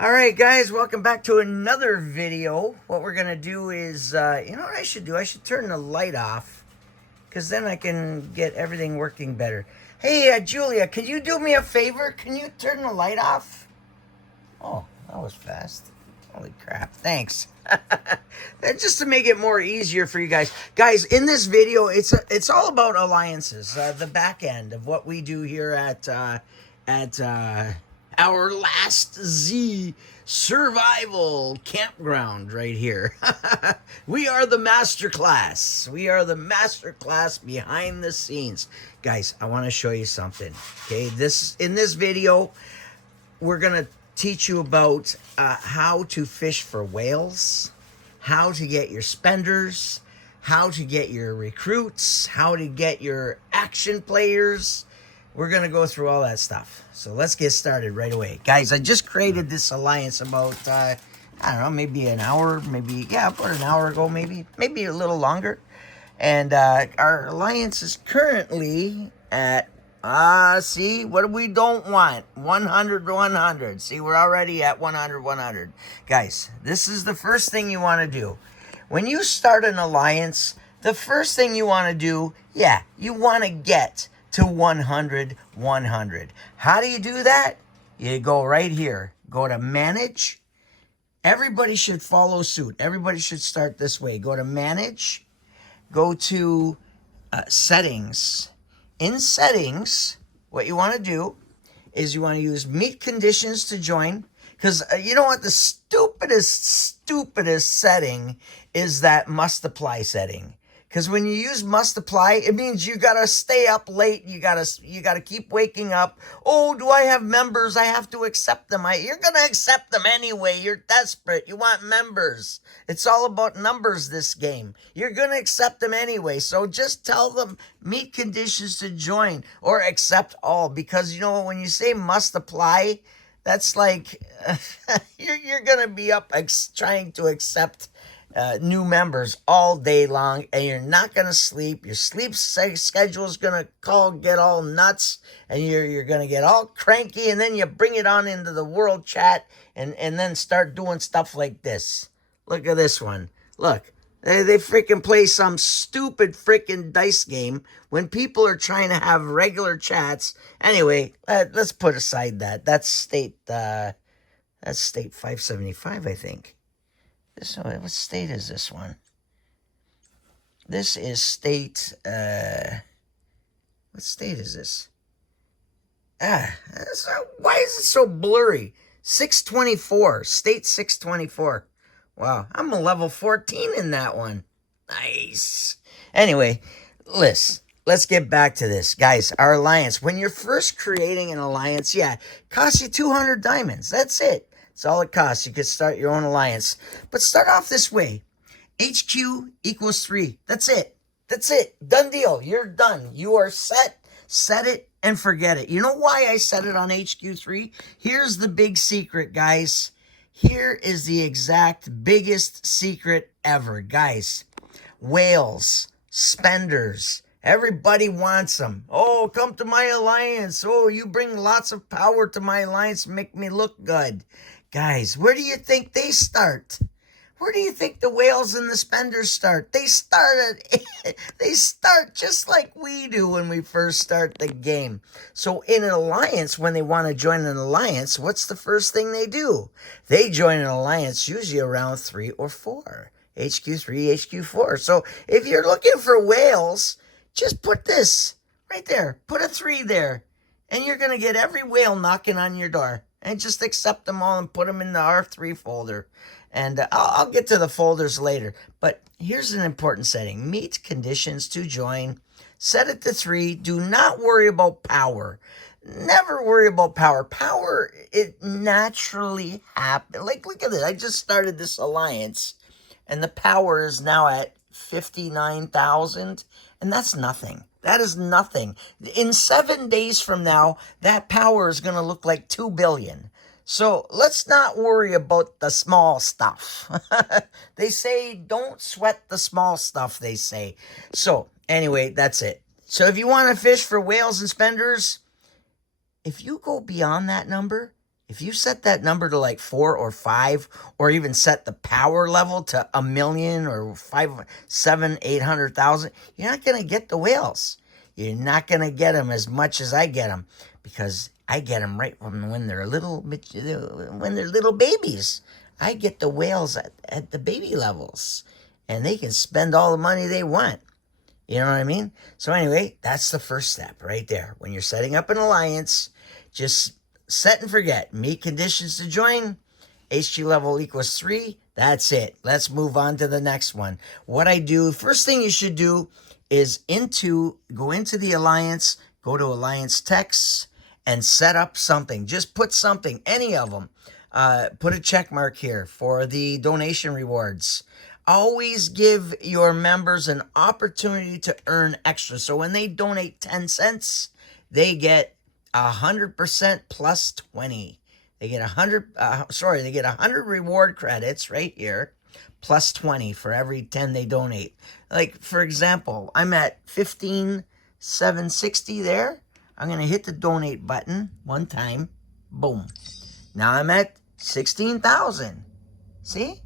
All right, guys, welcome back to another video. What we're going to do is, you know what I should do? I should turn the light off because then I can get everything working better. Hey, Julia, can you do me a favor? Can you turn the light off? Oh, that was fast. Holy crap, thanks. Just to make it more easier for you guys. Guys, in this video, it's all about alliances, the back end of what we do here at our Lastz Survival Campground right here. We are the Masterclass. We are the Masterclass behind the scenes. Guys, I want to show you something. Okay, in this video, we're going to teach you about how to fish for whales, how to get your spenders, how to get your recruits, how to get your action players. We're going to go through all that stuff. So let's get started right away. Guys, I just created this alliance about, I don't know, maybe an hour, about an hour ago, maybe a little longer. And our alliance is currently at, see, what we don't want, 100 to 100. See, we're already at 100, 100. Guys, this is the first thing you want to do. When you start an alliance, the first thing you want to do, you want to get to 100, 100. How do you do that? You go right here. Go to Manage. Everybody should follow suit. Everybody should start this way. Go to Manage. Go to Settings. In Settings, what you want to do is you want to use Meet Conditions to join. Because you know what? The stupidest setting is that Must Apply setting. Because when you use must apply, it means you gotta stay up late. You gotta keep waking up. Oh, do I have members? I have to accept them. You're gonna accept them anyway. You're desperate. You want members. It's all about numbers, this game. You're gonna accept them anyway. So just tell them meet conditions to join or accept all. Because you know when you say must apply, that's like you're gonna be up trying to accept new members all day long, and you're not gonna sleep. Your sleep schedule is gonna get all nuts, and you're gonna get all cranky, and then you bring it on into the world chat, and then start doing stuff like this. Look at this one. Look, they freaking play some stupid freaking dice game when people are trying to have regular chats. Anyway, let's put aside that. That's state 575, I think. What state is this one? This is state, what state is this? Why is it so blurry? 624, state 624. Wow, I'm a level 14 in that one. Nice. Anyway, let's get back to this. Guys, our alliance, when you're first creating an alliance, it costs you 200 diamonds. That's it. That's all it costs. You can start your own alliance. But start off this way. HQ equals 3. That's it. That's it. Done deal. You're done. You are set. Set it and forget it. You know why I set it on HQ3? Here's the big secret, guys. Here is the exact biggest secret ever. Guys, whales, spenders, everybody wants them. Oh, come to my alliance. Oh, you bring lots of power to my alliance. Make me look good. Guys, where do you think they start? Where do you think the whales and the spenders start? They start just like we do when we first start the game. So in an alliance, when they want to join an alliance, what's the first thing they do? They join an alliance usually around 3 or 4. HQ3, HQ4. So if you're looking for whales, just put this right there. Put a 3 there. And you're going to get every whale knocking on your door. And just accept them all and put them in the R3 folder. And I'll get to the folders later. But here's an important setting. Meet conditions to join. Set it to 3. Do not worry about power. Never worry about power. Power, it naturally happens. Like, look at this. I just started this alliance. And the power is now at 59,000. And that's nothing. That is nothing. In 7 days from now, that power is going to look like 2 billion. So let's not worry about the small stuff. They say don't sweat the small stuff, they say. So anyway, that's it. So if you want to fish for whales and spenders, if you go beyond that number, If you set that number to like 4 or 5, or even set the power level to 1 million or 5, 7, 800,000, you're not going to get the whales. You're not going to get them as much as I get them, because I get them right from when they're little babies. I get the whales at the baby levels, and they can spend all the money they want. You know what I mean? So anyway, that's the first step right there. When you're setting up an alliance, just set and forget. Meet conditions to join. HQ level equals 3. That's it. Let's move on to the next one. What I do, first thing you should do is go into the alliance, go to alliance text, and set up something. Just put something, any of them. Put a check mark here for the donation rewards. Always give your members an opportunity to earn extra. So when they donate 10 cents, they get 100% plus 20. They get 100 reward credits right here, plus 20 for every 10 they donate. Like, for example, I'm at 15,760 there. I'm going to hit the donate button one time. Boom. Now I'm at 16,000. See?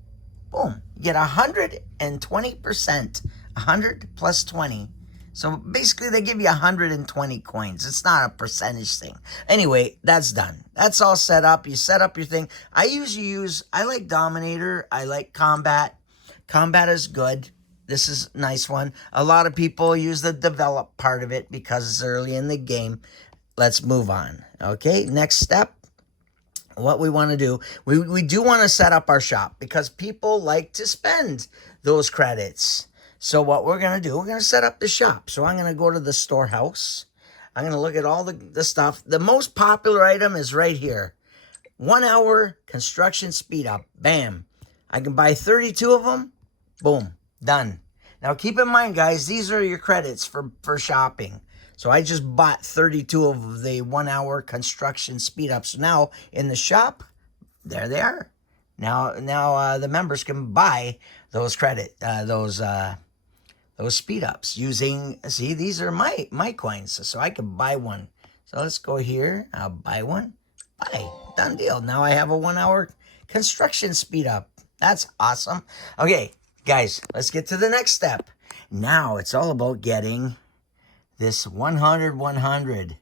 Boom. You get 120%. 100 plus 20. So basically they give you 120 coins. It's not a percentage thing. Anyway, that's done. That's all set up. You set up your thing. I like Dominator. I like Combat. Combat is good. This is a nice one. A lot of people use the develop part of it because it's early in the game. Let's move on. Okay, next step. What we want to do, we do want to set up our shop because people like to spend those credits. So what we're going to do, we're going to set up the shop. So I'm going to go to the storehouse. I'm going to look at all the stuff. The most popular item is right here. 1 hour construction speed up. Bam. I can buy 32 of them. Boom. Done. Now keep in mind, guys, these are your credits for shopping. So I just bought 32 of the 1 hour construction speed ups. So now in the shop, there they are. Now the members can buy those those speed ups using, see, these are my coins. So I can buy one. So let's go here. I'll buy one. Buy. Done deal. Now I have a 1 hour construction speed up. That's awesome. Okay, guys, let's get to the next step. Now it's all about getting this 100.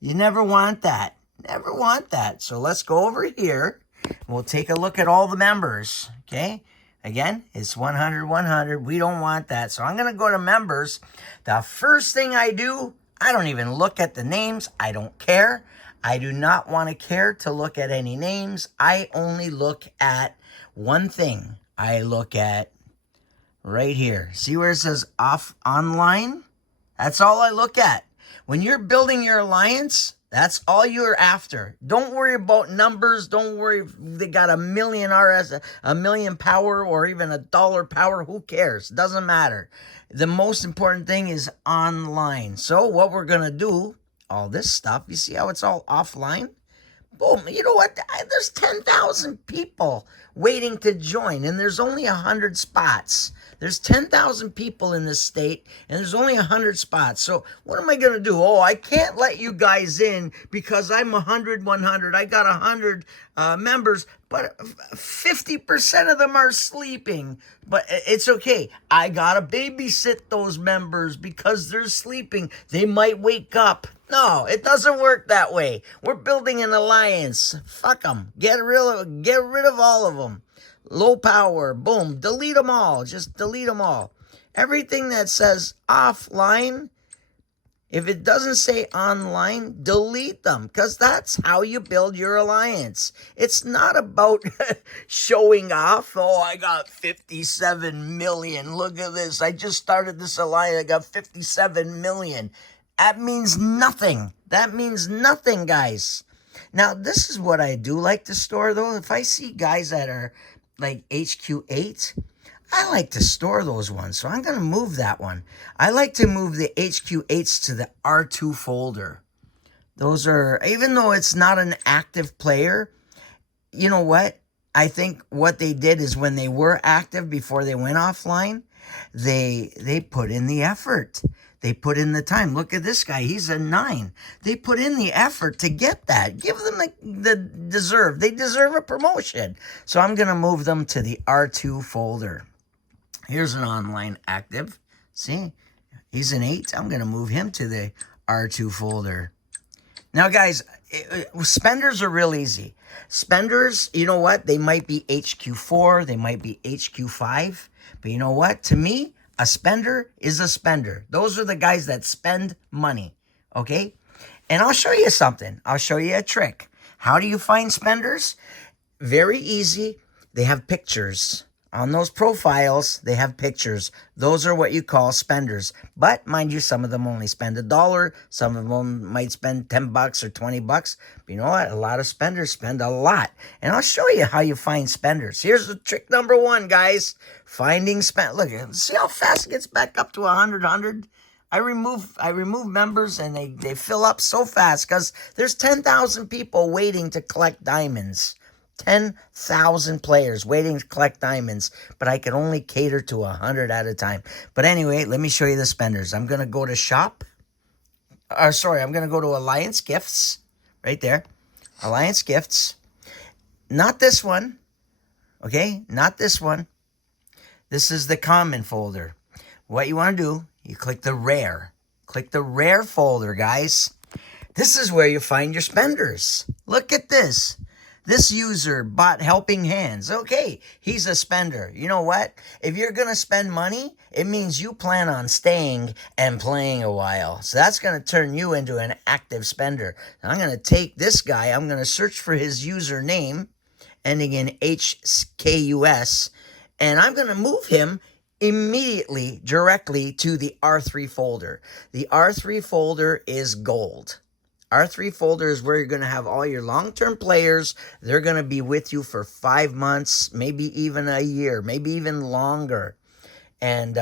You never want that. Never want that. So let's go over here. We'll take a look at all the members. Okay. Again, it's 100. We don't want that. So I'm going to go to members. The first thing I do, I don't even look at the names. I don't care. I do not want to care to look at any names. I only look at one thing. I look at right here. See where it says off online? That's all I look at. When you're building your alliance, that's all you're after. Don't worry about numbers. Don't worry if they got a million RS, a million power, or even $1 power. Who cares? Doesn't matter. The most important thing is online. So what we're going to do, all this stuff, you see how it's all offline? Boom. You know what? There's 10,000 people waiting to join, and there's only 100 spots. There's 10,000 people in this state, and there's only 100 spots. So what am I going to do? Oh, I can't let you guys in because I'm 100. I got 100 members, but 50% of them are sleeping. But it's okay. I got to babysit those members because they're sleeping. They might wake up. No, it doesn't work that way. We're building an alliance. Fuck them. Get rid of all of them. Low power. Boom. Delete them all. Just delete them all. Everything that says offline, if it doesn't say online, delete them, because that's how you build your alliance. It's not about showing off. Oh, I got 57 million. Look at this. I just started this alliance. I got 57 million. That means nothing. That means nothing, guys. Now, this is what I do like to store, though. If I see guys that are like HQ8, I like to store those ones. So I'm going to move that one. I like to move the HQ8s to the R2 folder. Those are, even though it's not an active player, you know what? I think what they did is when they were active before they went offline, they put in the effort. They put in the time. Look at this guy. He's a 9. They put in the effort to get that. Give them the deserve. They deserve a promotion. So I'm going to move them to the R2 folder. Here's an online active. See, he's an 8. I'm going to move him to the R2 folder. Now, guys, spenders are real easy. Spenders, you know what? They might be HQ4. They might be HQ5. But you know what? To me, a spender is a spender. Those are the guys that spend money, okay? And I'll show you something. I'll show you a trick. How do you find spenders? Very easy. They have pictures. On those profiles, they have pictures. Those are what you call spenders. But mind you, some of them only spend $1. Some of them might spend $10 or $20. But you know what? A lot of spenders spend a lot. And I'll show you how you find spenders. Here's the trick number 1, guys. Finding spend. Look, see how fast it gets back up to 100. I remove members and they fill up so fast because there's 10,000 people waiting to collect diamonds. 10,000 players waiting to collect diamonds, but I can only cater to 100 at a time. But anyway, let me show you the spenders. I'm going to go to shop. I'm going to go to Alliance Gifts right there. Alliance Gifts. Not this one. Okay, not this one. This is the common folder. What you want to do, you click the rare. Click the rare folder, guys. This is where you find your spenders. Look at this. This user bought Helping Hands. Okay, he's a spender. You know what? If you're going to spend money, it means you plan on staying and playing a while. So that's going to turn you into an active spender. Now I'm going to take this guy. I'm going to search for his username ending in HKUS. And I'm going to move him immediately, directly to the R3 folder. The R3 folder is gold. R3 folder is where you're going to have all your long-term players. They're going to be with you for 5 months, maybe even a year, maybe even longer. And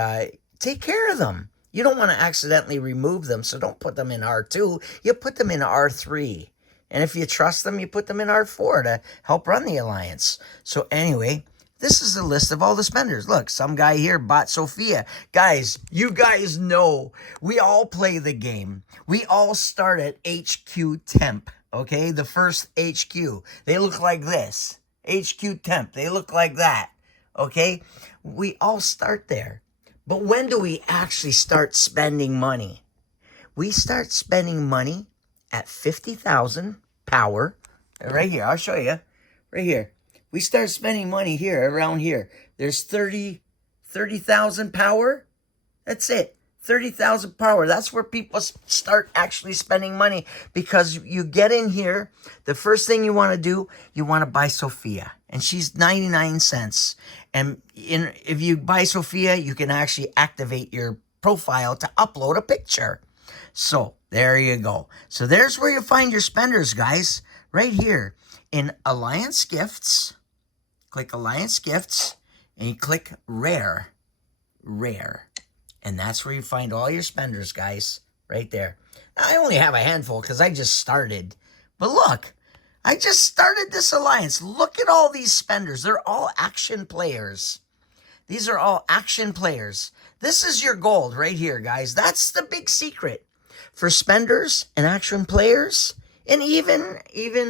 take care of them. You don't want to accidentally remove them, so don't put them in R2. You put them in R3. And if you trust them, you put them in R4 to help run the alliance. So anyway, this is a list of all the spenders. Look, some guy here bought Sophia. Guys, you guys know we all play the game. We all start at HQ temp, okay? The first HQ. They look like this. HQ temp. They look like that, okay? We all start there. But when do we actually start spending money? We start spending money at 50,000 power. Right here. I'll show you. Right here. We start spending money here, around here. There's 30,000 power. That's it. 30,000 power. That's where people start actually spending money, because you get in here. The first thing you want to do, you want to buy Sophia, and she's 99 cents. And if you buy Sophia, you can actually activate your profile to upload a picture. So there you go. So there's where you find your spenders, guys. Right here in Alliance Gifts. Click Alliance Gifts, and you click Rare. Rare. And that's where you find all your spenders, guys. Right there. Now, I only have a handful because I just started. But look, I just started this alliance. Look at all these spenders. They're all action players. These are all action players. This is your gold right here, guys. That's the big secret. For spenders and action players, and even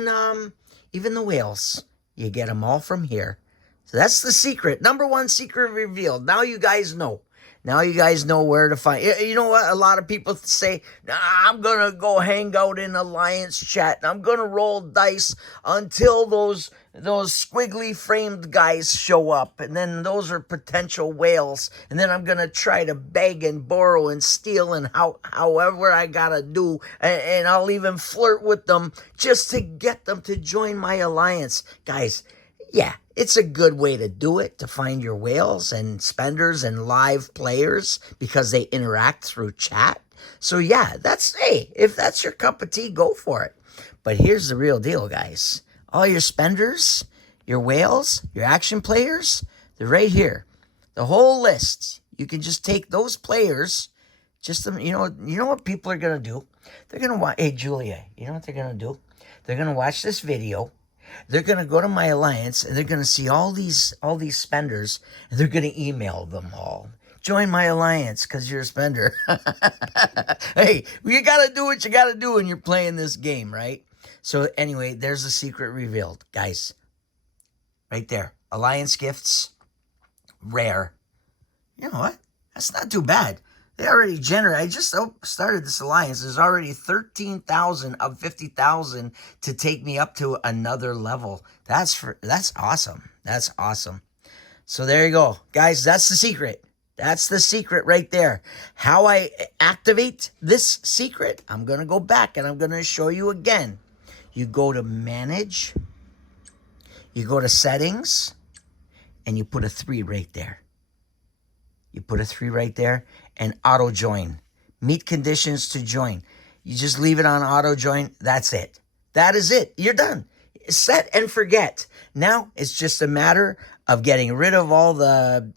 the whales. You get them all from here. So that's the secret. Number 1 secret revealed. Now you guys know. Now you guys know where to find. You know what? A lot of people say, nah, I'm going to go hang out in Alliance chat. I'm going to roll dice until those squiggly framed guys show up. And then those are potential whales. And then I'm going to try to beg and borrow and steal and however I got to do. And I'll even flirt with them just to get them to join my alliance. Guys, yeah. It's a good way to do it, to find your whales and spenders and live players, because they interact through chat. So yeah, hey, if that's your cup of tea, go for it. But here's the real deal, guys. All your spenders, your whales, your action players, they're right here. The whole list. You can just take those players, you know what people are going to do? They're going to watch, hey, Julia, you know what they're going to do? They're going to watch this video. They're going to go to my alliance, and they're going to see all these spenders, and they're going to email them all. join my alliance because you're a spender. Hey, you got to do what you got to do when you're playing this game, right? So anyway, there's a secret revealed, guys. Right there. Alliance gifts, rare. You know what? That's not too bad. They already generate. I just started this alliance. There's already 13,000 of 50,000 to take me up to another level. That's awesome. That's awesome. So there you go, guys. That's the secret. That's the secret right there. How I activate this secret, I'm going to go back and I'm going to show you again. You go to manage, you go to settings, and you put a 3 right there. You put a 3 right there and auto join. Meet conditions to join. You just leave it on auto join. That's it. That is it. You're done. Set and forget. Now it's just a matter of getting rid of all the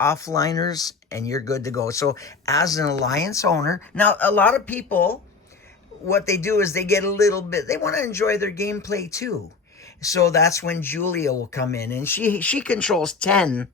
offliners and you're good to go. So as an alliance owner, now a lot of people, what they do is they get a little bit, they want to enjoy their gameplay too. So that's when Julia will come in and she controls 10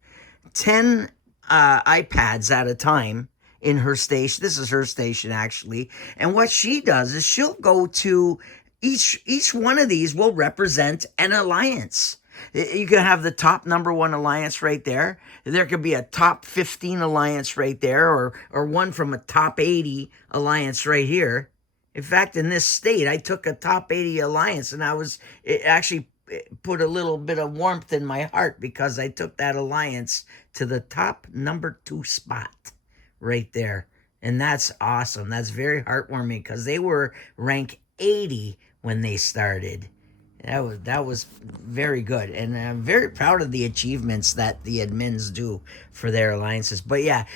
iPads at a time in her station. This is her station actually. And what she does is she'll go to each one of these will represent an alliance. You can have the top #1 alliance right there. There could be a top 15 alliance right there, or one from a top 80 alliance right here. In fact, in this state, I took a top 80 alliance, and it actually put a little bit of warmth in my heart because I took that alliance to the top #2 spot right there. And that's awesome. That's very heartwarming because they were rank 80 when they started. That was very good, and I'm very proud of the achievements that the admins do for their alliances. But yeah,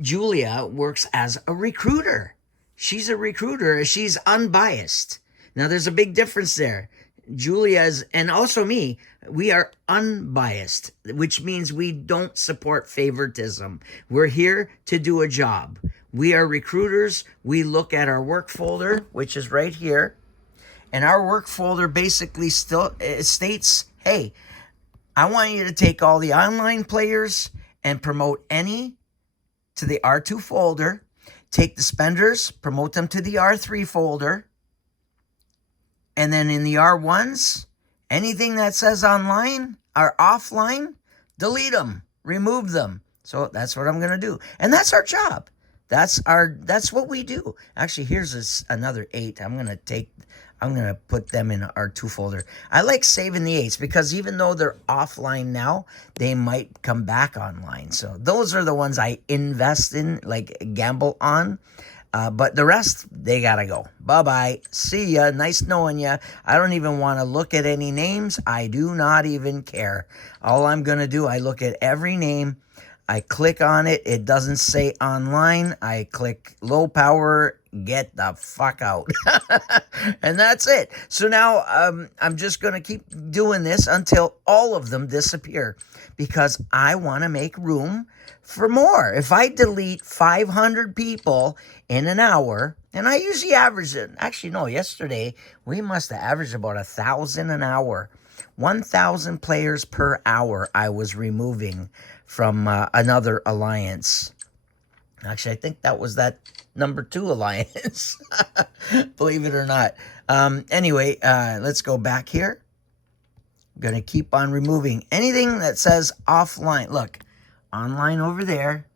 Julia works as a recruiter. She's a recruiter. She's unbiased. Now, there's a big difference there. Julia's, and also me, we are unbiased, which means we don't support favoritism. We're here to do a job. We are recruiters. We look at our work folder, which is right here. And our work folder basically still states, hey, I want you to take all the online players and promote any to the R2 folder. Take the spenders, promote them to the R3 folder. And then in the R1s, anything that says online or offline, delete them, remove them. So that's what I'm going to do. And that's our job. That's what we do. Actually, here's another 8. I'm going to put them in our 2 folder. I like saving the 8s because even though they're offline now, they might come back online. So those are the ones I invest in, like gamble on. But the rest, they got to go. Bye-bye. See ya. Nice knowing ya. I don't even want to look at any names. I do not even care. All I'm going to do, I look at every name. I click on it. It doesn't say online. I click low power, get the fuck out. And that's it. So now I'm just going to keep doing this until all of them disappear because I want to make room for more. If I delete 500 people in an hour, and I usually average it. Actually, no, yesterday we must have averaged about 1,000 an hour. 1,000 players per hour I was removing from another alliance. Actually, I think that was that #2 alliance. Believe it or not. Anyway, let's go back here. I'm going to keep on removing anything that says offline. Look, online over there,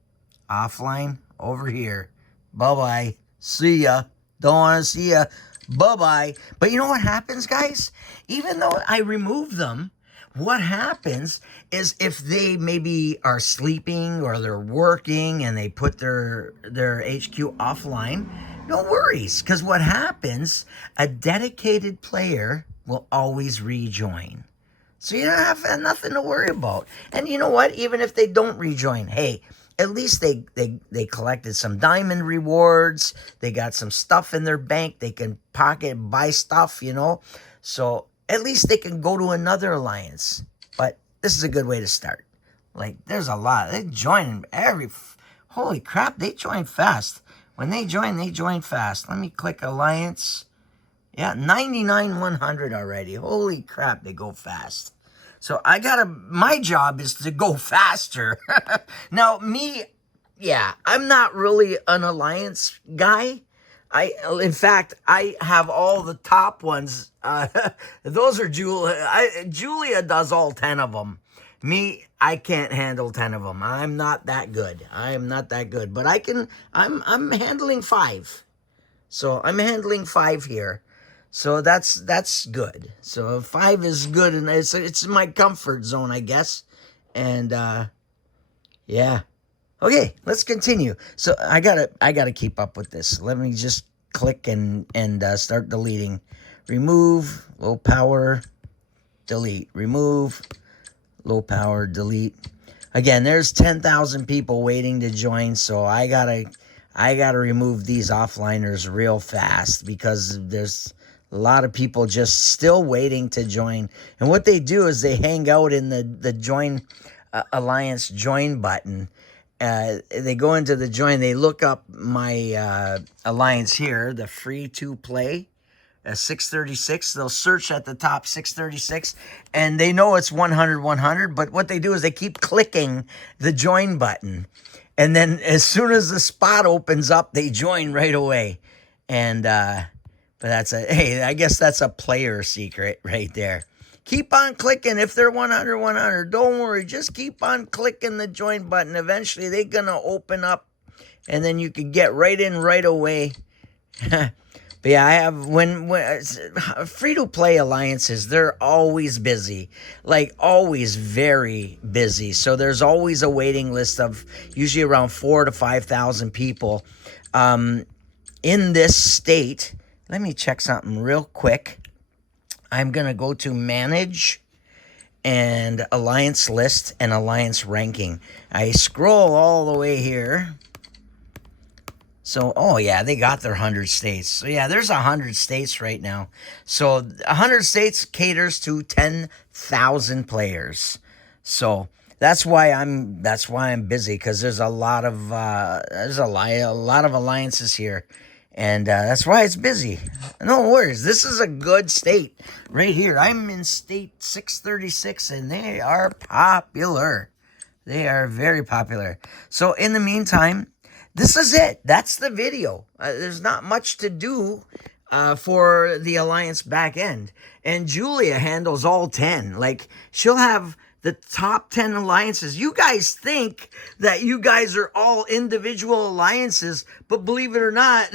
offline over here. Bye-bye. See ya. Don't want to see ya. Bye-bye. But you know what happens, guys? Even though I remove them, what happens is if they maybe are sleeping or they're working and they put their HQ offline, no worries. Because what happens, a dedicated player will always rejoin. So you don't have nothing to worry about. And you know what? Even if they don't rejoin, hey, at least they collected some diamond rewards. They got some stuff in their bank. They can pocket, buy stuff, you know. So at least they can go to another alliance. But this is a good way to start. Like, there's a lot. They join holy crap, they join fast. When they join fast. Let me click alliance. Yeah, 99, 100 already. Holy crap, they go fast. So my job is to go faster. Now, yeah, I'm not really an alliance guy. In fact, I have all the top ones. Those are Julia does all 10 of them. Me, I can't handle 10 of them. I'm not that good. But I'm handling 5. So I'm handling 5 here. So that's good. So 5 is good, and it's my comfort zone, I guess. And yeah. Okay, let's continue. So I gotta keep up with this. Let me just click and start deleting. Remove, low power, delete. Remove, low power, delete. Again, there's 10,000 people waiting to join, so I gotta remove these offliners real fast because there's a lot of people just still waiting to join. And what they do is they hang out in the join alliance join button. They go into the join, they look up my alliance here, the free to play 636. They'll search at the top 636, and they know it's 100, but what they do is they keep clicking the join button, and then as soon as the spot opens up, they join right away. And but I guess that's a player secret right there. Keep on clicking. If they're 100, don't worry. Just keep on clicking the join button. Eventually, they're going to open up, and then you can get right in right away. But yeah, I have, when free-to-play alliances, they're always busy. Like, always very busy. So there's always a waiting list of usually around 4,000 to 5,000 people in this state. Let me check something real quick. I'm going to go to Manage and Alliance List and Alliance Ranking. I scroll all the way here. So, oh yeah, they got their 100 states. So yeah, there's 100 states right now. So 100 states caters to 10,000 players. So that's why I'm busy, because there's a lot of alliances here. And that's why it's busy. No worries. This is a good state right here. I'm in state 636, and they are popular. They are very popular. So in the meantime, this is it. That's the video. There's not much to do for the Alliance back end. And Julia handles all 10. Like, she'll have the top 10 alliances. You guys think that you guys are all individual alliances, but believe it or not,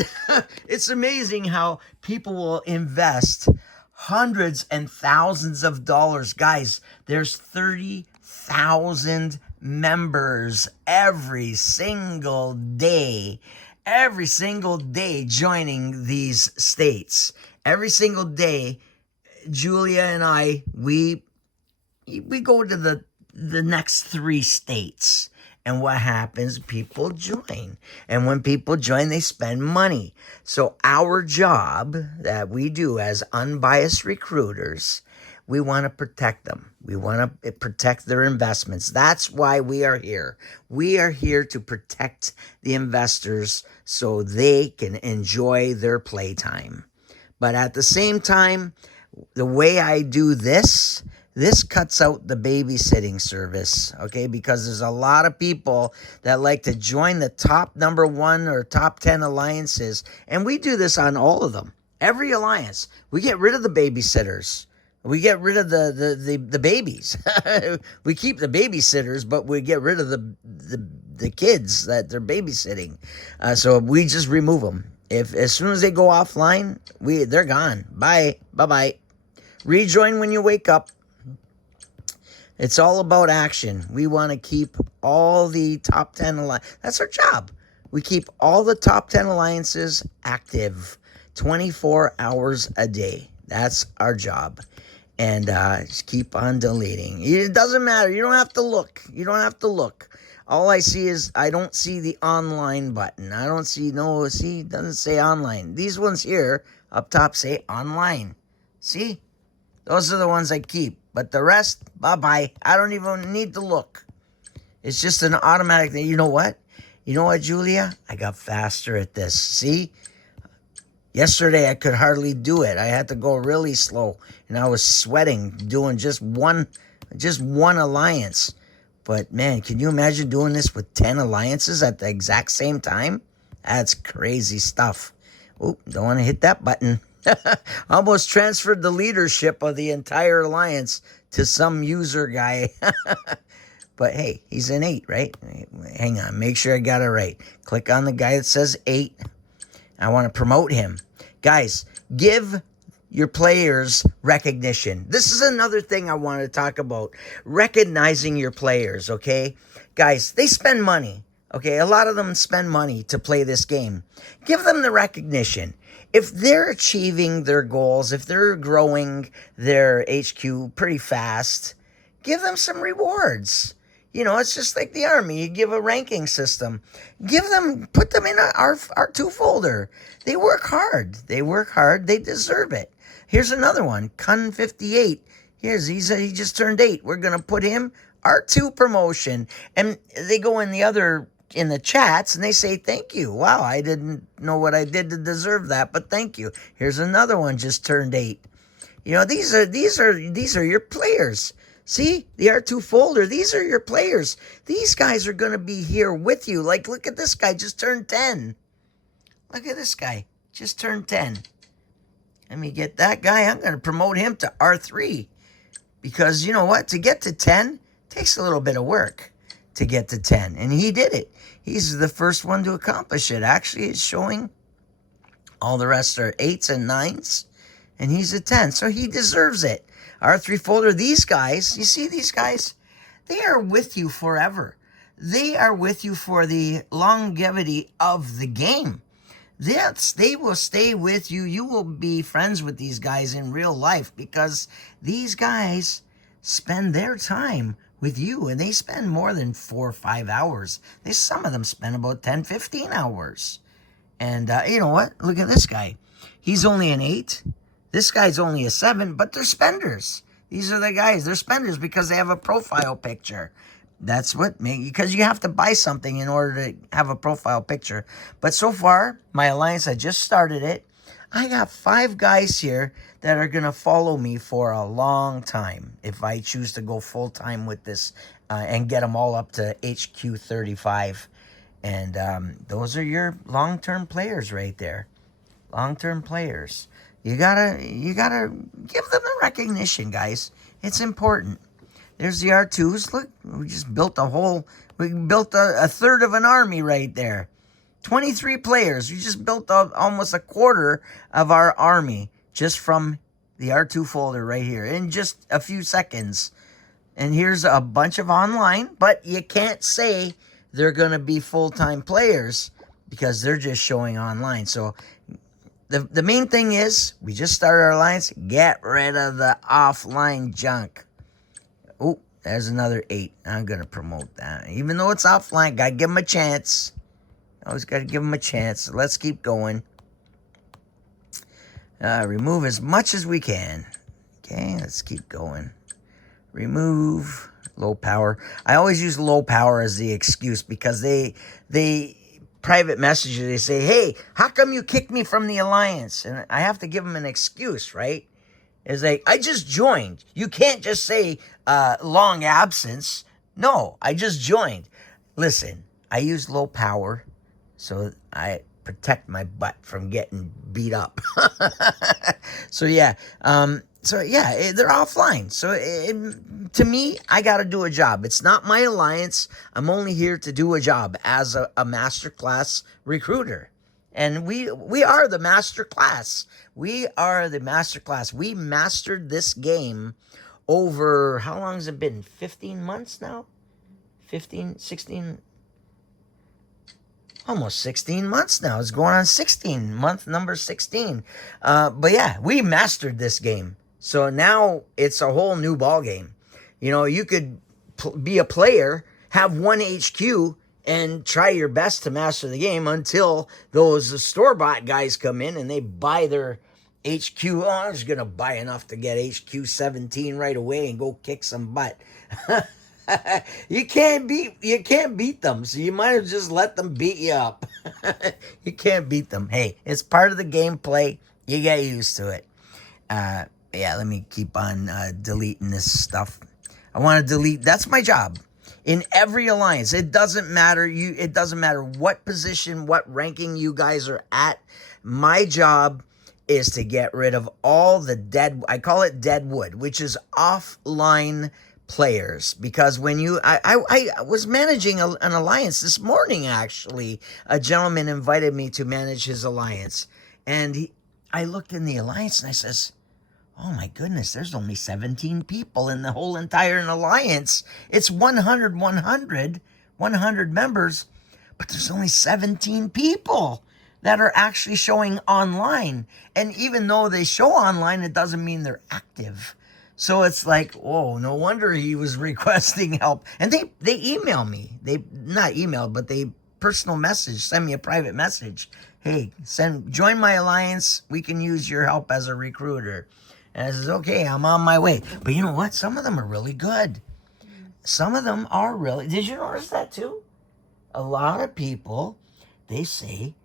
it's amazing how people will invest hundreds and thousands of dollars. Guys, there's 30,000 members every single day joining these states. Every single day, Julia and I, we go to the next 3 states. And what happens? People join. And when people join, they spend money. So our job that we do as unbiased recruiters, we want to protect them. We want to protect their investments. That's why we are here. We are here to protect the investors so they can enjoy their playtime. But at the same time, the way I do this cuts out the babysitting service, okay? Because there's a lot of people that like to join the top number 1 or top 10 alliances, and we do this on all of them. Every alliance, we get rid of the babysitters. We get rid of the babies. We keep the babysitters, but we get rid of the kids that they're babysitting. So we just remove them. As soon as they go offline, they're gone. Bye-bye. Rejoin when you wake up. It's all about action. We want to keep all the top 10 alliances. That's our job. We keep all the top 10 alliances active 24 hours a day. That's our job. And just keep on deleting. It doesn't matter. You don't have to look. All I see is I don't see the online button. I don't see, it doesn't say online. These ones here up top say online. See? Those are the ones I keep. But the rest, bye-bye. I don't even need to look. It's just an automatic thing. You know what? Julia? I got faster at this. See? Yesterday, I could hardly do it. I had to go really slow. And I was sweating doing just one. just one alliance. But man, can you imagine doing this with 10 alliances at the exact same time? That's crazy stuff. Oh, don't want to hit that button. Almost transferred the leadership of the entire alliance to some user guy. But hey, he's an 8, right? Hang on, make sure I got it right. Click on the guy that says 8. I want to promote him. Guys, give your players recognition. This is another thing I want to talk about. Recognizing your players, okay? Guys, they spend money, okay? A lot of them spend money to play this game. Give them the recognition. If they're achieving their goals, if they're growing their HQ pretty fast, give them some rewards. You know, it's just like the Army. You give a ranking system. Put them in our R2 folder. They work hard. They deserve it. Here's another one, Kun 58. He just turned 8. We're going to put him R2 promotion. And they go in the chats and they say, thank you. Wow, I didn't know what I did to deserve that, but thank you. Here's another one just turned 8. You know, these are your players. See, the R2 folder, these are your players. These guys are going to be here with you. Like, look at this guy, just turned 10. Look at this guy, just turned 10. Let me get that guy. I'm going to promote him to R3. Because, you know what, to get to 10 takes a little bit of work to get to 10. And he did it. He's the first one to accomplish it. Actually, it's showing all the rest are 8s and 9s. And he's a 10, so he deserves it. R3 folder, these guys, you see these guys? They are with you forever. They are with you for the longevity of the game. They will stay with you. You will be friends with these guys in real life because these guys spend their time with you, and they spend more than 4 or 5 hours. Some of them spend about 10, 15 hours. And you know what? Look at this guy. He's only an 8. This guy's only a 7, but they're spenders. These are the guys. They're spenders because they have a profile picture. That's what, because you have to buy something in order to have a profile picture. But so far, my alliance, I just started it. I got 5 guys here that are going to follow me for a long time if I choose to go full-time with this and get them all up to HQ 35. And those are your long-term players right there. Long-term players. You gotta give them the recognition, guys. It's important. There's the R2s. Look, we just built a third of an army right there. 23 players. We just built almost a quarter of our army just from the R2 folder right here in just a few seconds. And here's a bunch of online, but you can't say they're going to be full-time players because they're just showing online. So the main thing is, we just started our alliance. Get rid of the offline junk. Oh, there's another 8. I'm going to promote that. Even though it's offline, got to give them a chance. Always got to give them a chance. Let's keep going. Remove as much as we can. Okay, let's keep going. Remove low power. I always use low power as the excuse because they private messages, they say, hey, how come you kicked me from the alliance? And I have to give them an excuse, right? It's like, I just joined. You can't just say long absence. No, I just joined. Listen, I use low power so I protect my butt from getting beat up. So yeah, they're offline. So to me, I got to do a job. It's not my alliance. I'm only here to do a job as a Masterclass recruiter. And we are the Masterclass. We are the Masterclass. We mastered this game over, how long has it been? 15 months now? 15, 16, almost 16 months now. It's going on 16, month number 16. But yeah, we mastered this game. So now it's a whole new ball game. You know, you could be a player, have one HQ, and try your best to master the game until those store-bought guys come in and they buy their HQ. Oh, I'm just going to buy enough to get HQ 17 right away and go kick some butt. You can't beat them, so you might have just let them beat you up. You can't beat them. Hey, it's part of the gameplay. You get used to it. Yeah, let me keep on deleting this stuff. I want to delete. That's my job. In every alliance, it doesn't matter. It doesn't matter what position, what ranking you guys are at. My job is to get rid of all the dead. I call it dead wood, which is offline players. Because when I was managing an alliance this morning. Actually, a gentleman invited me to manage his alliance, and I looked in the alliance and I says, oh my goodness, there's only 17 people in the whole entire alliance. It's 100 members, but there's only 17 people that are actually showing online. And even though they show online, it doesn't mean they're active. So it's like, oh, no wonder he was requesting help. And they email me. They not email, but they personal message, send me a private message. Hey, join my alliance. We can use your help as a recruiter. And I says, okay, I'm on my way. But you know what? Some of them are really good. Some of them are really... Did you notice that too? A lot of people, they say,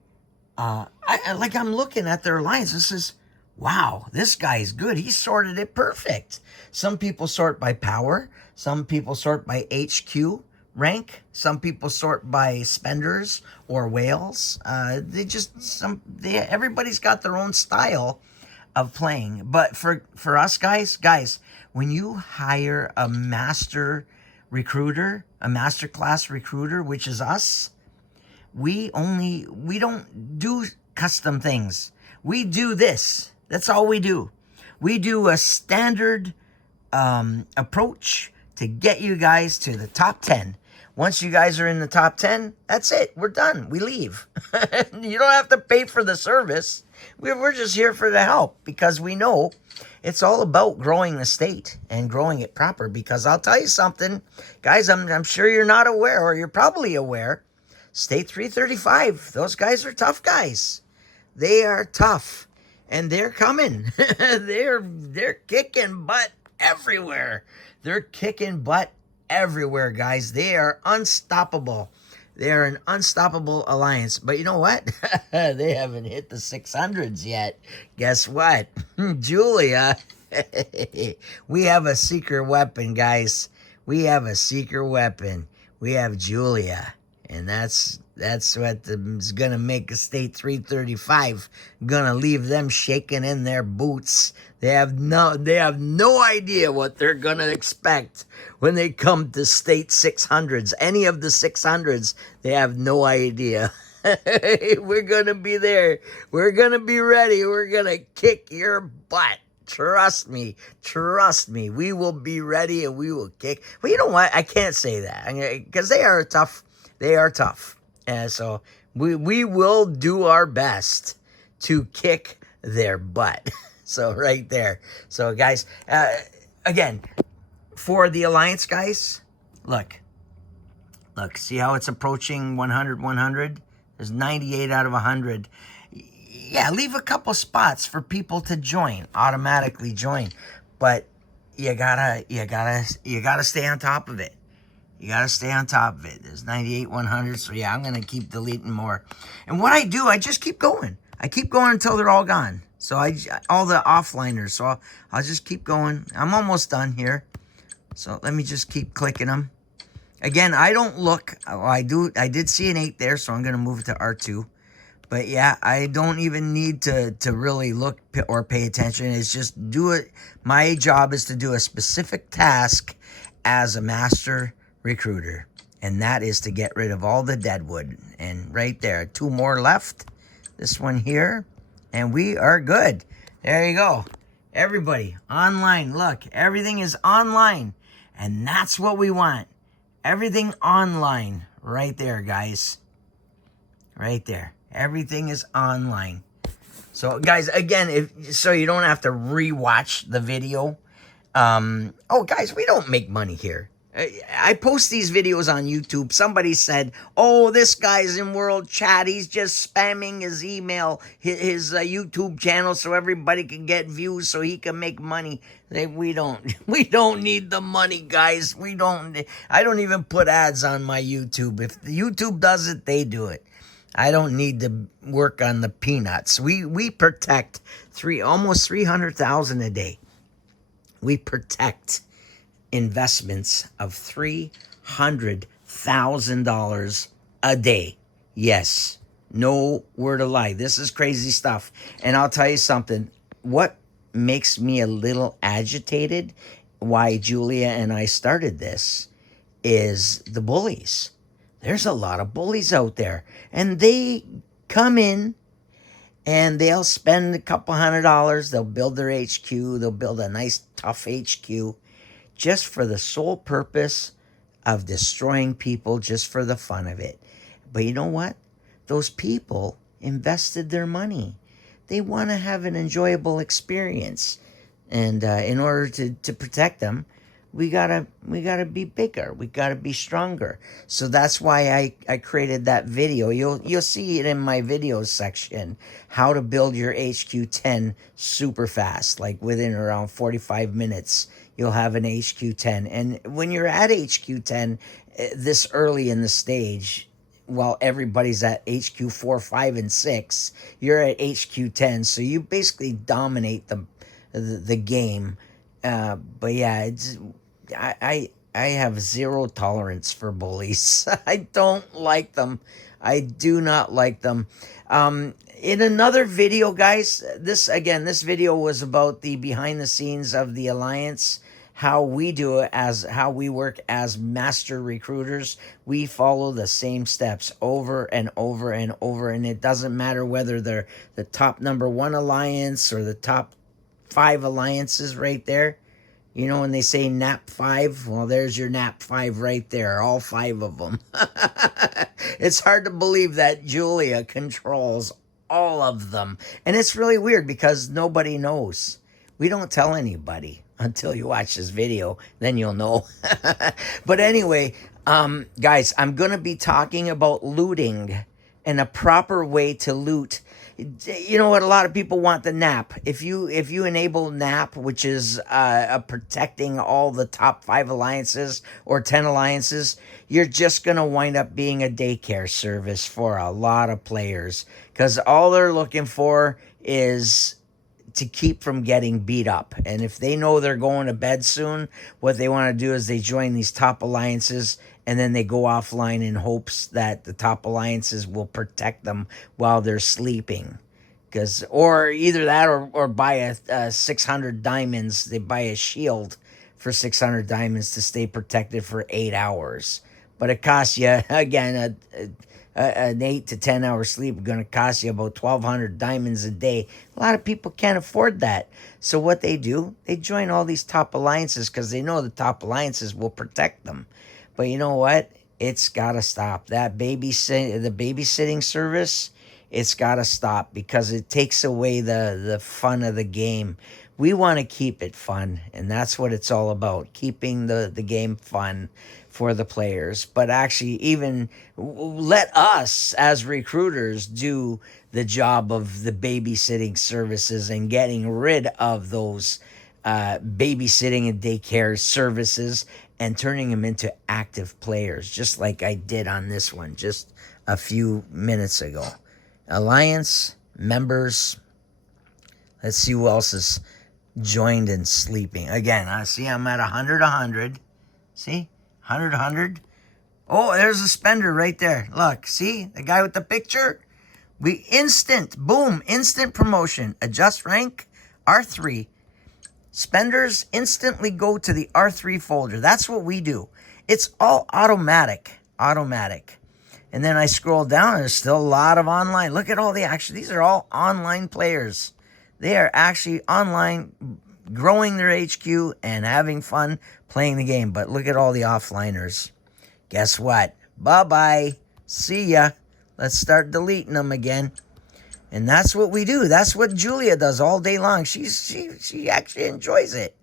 I'm looking at their alliance. This is, wow, this guy's good. He sorted it perfect. Some people sort by power. Some people sort by HQ rank. Some people sort by spenders or whales. Everybody's got their own style of playing. But for us guys, when you hire a master recruiter, a masterclass recruiter, which is us, we don't do custom things. We do this. That's all we do. We do a standard approach to get you guys to the top 10. Once you guys are in the top 10, that's it. We're done. We leave. You don't have to pay for the service. We're just here for the help, because we know it's all about growing the state and growing it proper. Because I'll tell you something, guys, I'm sure you're not aware, or you're probably aware, State 335, those guys are tough guys. They are tough, and they're coming. They're kicking butt everywhere. They're kicking butt everywhere, guys. They are unstoppable. They're an unstoppable alliance. But you know what? They haven't hit the 600s yet. Guess what? Julia. We have a secret weapon, guys. We have a secret weapon. We have Julia. And that's what is going to make a State 335. Going to leave them shaking in their boots. They have no idea what they're going to expect when they come to State 600s. Any of the 600s, they have no idea. We're going to be there. We're going to be ready. We're going to kick your butt. Trust me. We will be ready and we will kick. Well, you know what? I can't say that because they are tough. They are tough. And so we will do our best to kick their butt. So right there. So guys, again, for the alliance guys, look, see how it's approaching 100. There's 98 out of 100. Yeah, leave a couple spots for people to automatically join. But you gotta stay on top of it. You got to stay on top of it. There's 98, 100. So, yeah, I'm going to keep deleting more. And what I do, I just keep going. I keep going until they're all gone. So, all the offliners. So, I'll just keep going. I'm almost done here. So, let me just keep clicking them. Again, I don't look. I did see an 8 there, so I'm going to move it to R2. But, yeah, I don't even need to really look or pay attention. It's just do it. My job is to do a specific task as a master recruiter, and that is to get rid of all the deadwood. And right there, 2 more left, this one here, and we are good. There you go. Everybody online, look, everything is online, and that's what we want. Everything online right there, guys. Right there, everything is online. So guys, again, so you don't have to rewatch the video. Oh guys, we don't make money here. I post these videos on YouTube. Somebody said, oh, this guy's in World Chat. He's just spamming his email, his YouTube channel so everybody can get views so he can make money. We don't need the money, guys. I don't even put ads on my YouTube. If YouTube does it, they do it. I don't need to work on the peanuts. We protect almost 300,000 a day. We protect investments of $300,000 a day. Yes, no word of lie. This is crazy stuff. And I'll tell you something. What makes me a little agitated, why Julia and I started this, is the bullies. There's a lot of bullies out there, and they come in and they'll spend a couple $100. They'll build their HQ. They'll build a nice, tough HQ just for the sole purpose of destroying people, just for the fun of it. But you know what? Those people invested their money. They want to have an enjoyable experience. And in order to protect them, we gotta be bigger. We gotta be stronger. So that's why I created that video. You'll see it in my videos section, how to build your HQ10 super fast, like within around 45 minutes. You'll have an HQ10. And when you're at HQ10 this early in the stage, while everybody's at HQ 4, 5, and 6, you're at HQ 10. So you basically dominate the game. But yeah, I have zero tolerance for bullies. I don't like them. I do not like them. In another video, guys, this video was about the behind the scenes of the Alliance, how we do it, as how we work as master recruiters. We follow the same steps over and over and over, and it doesn't matter whether they're the top #1 alliance or the top 5 alliances right there. You know, when they say NAP 5, well, there's your NAP 5 right there, all 5 of them. It's hard to believe that Julia controls all of them. And it's really weird because nobody knows. We don't tell anybody until you watch this video, then you'll know. But anyway, guys, I'm going to be talking about looting and a proper way to loot. You know what? A lot of people want the NAP. If you enable NAP, which is protecting all the top 5 alliances or 10 alliances, you're just going to wind up being a daycare service for a lot of players, because all they're looking for is to keep from getting beat up. And if they know they're going to bed soon, what they want to do is they join these top alliances, and then they go offline in hopes that the top alliances will protect them while they're sleeping. Or either that, or buy a 600 diamonds. They buy a shield for 600 diamonds to stay protected for 8 hours. But it costs you, again, an 8 to 10 hour sleep going to cost you about 1,200 diamonds a day. A lot of people can't afford that. So what they do, they join all these top alliances because they know the top alliances will protect them. But you know what? It's got to stop. The babysitting service, it's got to stop because it takes away the fun of the game. We want to keep it fun, and that's what it's all about, keeping the game fun for the players. But actually, even let us as recruiters do the job of the babysitting services and getting rid of those babysitting and daycare services and turning them into active players, just like I did on this one just a few minutes ago. Alliance members, let's see who else is joined and sleeping. Again, I see I'm at 100. See? 100. Oh, there's a spender right there. Look, see? The guy with the picture? Instant promotion. Adjust rank, R3. Spenders instantly go to the R3 folder. That's what we do. It's all automatic. And then I scroll down, there's still a lot of online. Look at all the action. These are all online players. They are actually online, growing their HQ and having fun playing the game. But look at all the offliners. Guess what? Bye-bye. See ya. Let's start deleting them again. And that's what we do. That's what Julia does all day long. She actually enjoys it.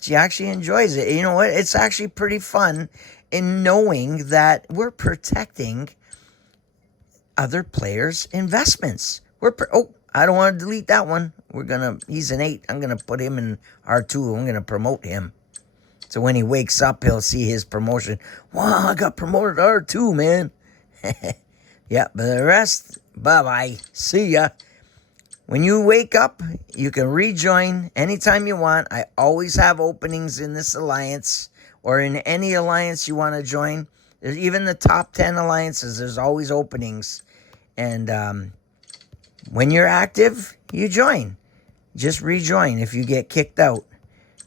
She actually enjoys it. You know what? It's actually pretty fun in knowing that we're protecting other players' investments. I don't want to delete that one. He's an 8. I'm going to put him in R2. I'm going to promote him. So when he wakes up, he'll see his promotion. Wow, I got promoted to R2, man. Yeah, but the rest, bye-bye. See ya. When you wake up, you can rejoin anytime you want. I always have openings in this alliance. or in any alliance you want to join. There's even the top 10 alliances. There's always openings. And when you're active, you join. Just rejoin. If you get kicked out,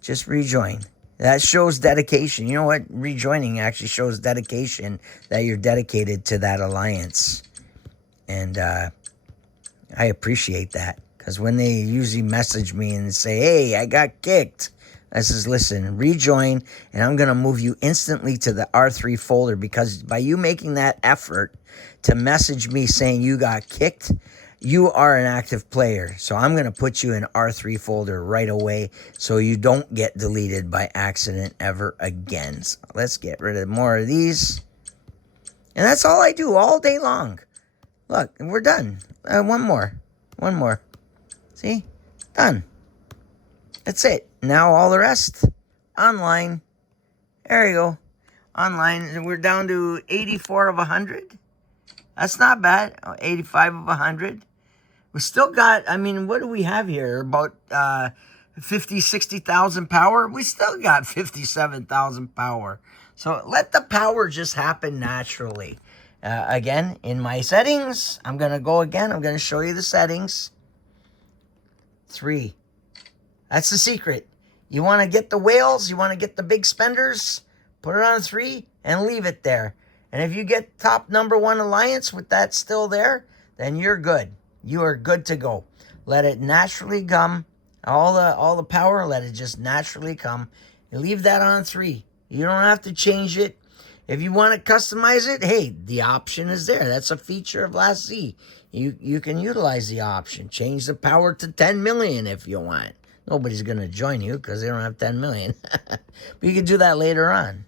just rejoin. That shows dedication. You know what? Rejoining actually shows dedication, that you're dedicated to that alliance. And I appreciate that, because when they usually message me and say, hey, I got kicked, I says, listen, rejoin, and I'm going to move you instantly to the R3 folder, because by you making that effort to message me saying you got kicked, you are an active player. So I'm going to put you in R3 folder right away so you don't get deleted by accident ever again. So let's get rid of more of these. And that's all I do all day long. Look, we're done. One more. See? Done. That's it. Now all the rest, online. There you go. Online. We're down to 84 of 100. That's not bad. 85 of 100. We still got, I mean, what do we have here? About 50, 60,000 power? We still got 57,000 power. So let the power just happen naturally. Again, in my settings, I'm going to go again. I'm going to show you the settings. 3. That's the secret. You want to get the whales, you want to get the big spenders, put it on 3 and leave it there. And if you get top #1 alliance with that still there, then you're good. You are good to go. Let it naturally come. All the power, let it just naturally come. You leave that on 3. You don't have to change it. If you want to customize it, hey, the option is there. That's a feature of Lastz Z. You can utilize the option. Change the power to 10 million if you want. Nobody's going to join you because they don't have 10 million. But you can do that later on.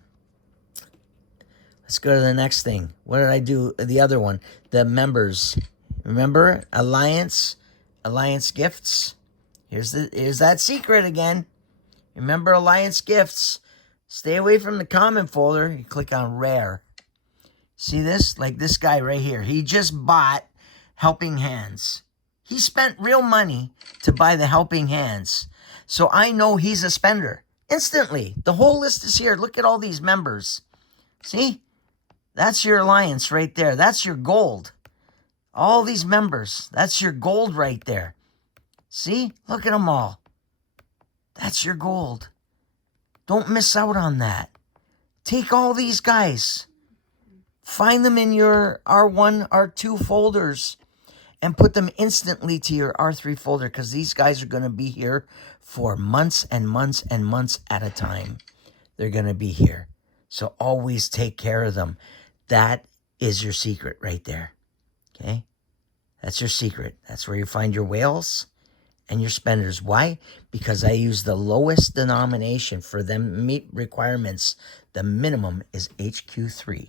Let's go to the next thing. What did I do? The other one. The members. Remember? Alliance gifts. Here's that secret again. Remember Alliance gifts. Stay away from the common folder. You click on rare. See this? Like this guy right here. He just bought Helping Hands. He spent real money to buy the Helping Hands. So I know he's a spender. Instantly. The whole list is here. Look at all these members. See? That's your alliance right there. That's your gold. All these members. That's your gold right there. See? Look at them all. That's your gold. Don't miss out on that. Take all these guys. Find them in your R1, R2 folders and put them instantly to your R3 folder, because these guys are going to be here for months and months and months at a time. They're going to be here. So always take care of them. That is your secret right there. Okay? That's your secret. That's where you find your whales and your spenders. Why? Because I use the lowest denomination for them meet requirements. The minimum is HQ3.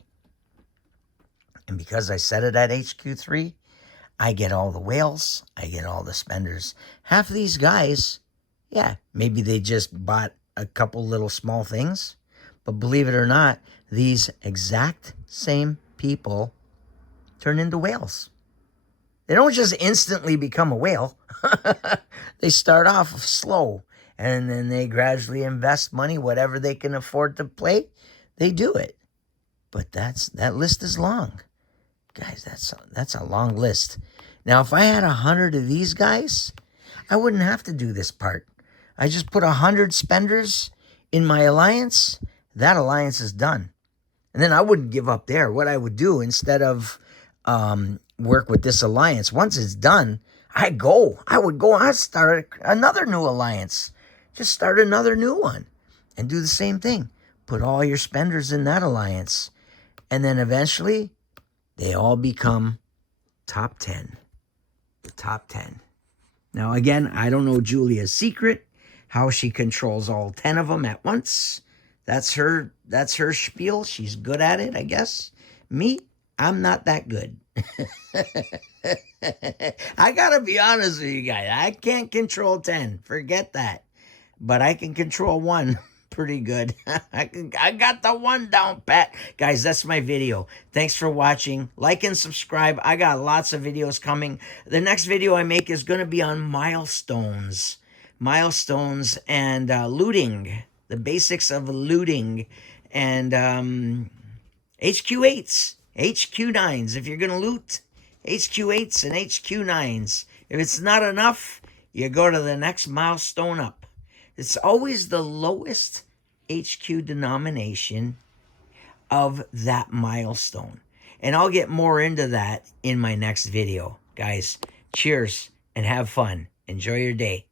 And because I set it at HQ3, I get all the whales. I get all the spenders. Half of these guys, yeah, maybe they just bought a couple little small things. But believe it or not, these exact same people turn into whales. They don't just instantly become a whale. They start off slow, and then they gradually invest money, whatever they can afford to play, they do it. But that list is long. Guys, that's a long list. Now, if I had 100 of these guys, I wouldn't have to do this part. I just put 100 spenders in my alliance. That alliance is done. And then I wouldn't give up there. What I would do, instead of work with this alliance, once it's done, I'd start another new alliance. Just start another new one and do the same thing. Put all your spenders in that alliance. And then eventually, they all become top 10. The top 10. Now, again, I don't know Julia's secret, how she controls all 10 of them at once. That's her spiel. She's good at it, I guess. Me, I'm not that good. I gotta be honest with you guys. I can't control 10. Forget that. But I can control 1 pretty good. I got the 1 down pat. Guys, that's my video. Thanks for watching. Like and subscribe. I got lots of videos coming. The next video I make is going to be on milestones. Milestones and looting. the basics of looting, and HQ8s, HQ9s. If you're going to loot, HQ8s and HQ9s. If it's not enough, you go to the next milestone up. It's always the lowest HQ denomination of that milestone. And I'll get more into that in my next video. Guys, cheers and have fun. Enjoy your day.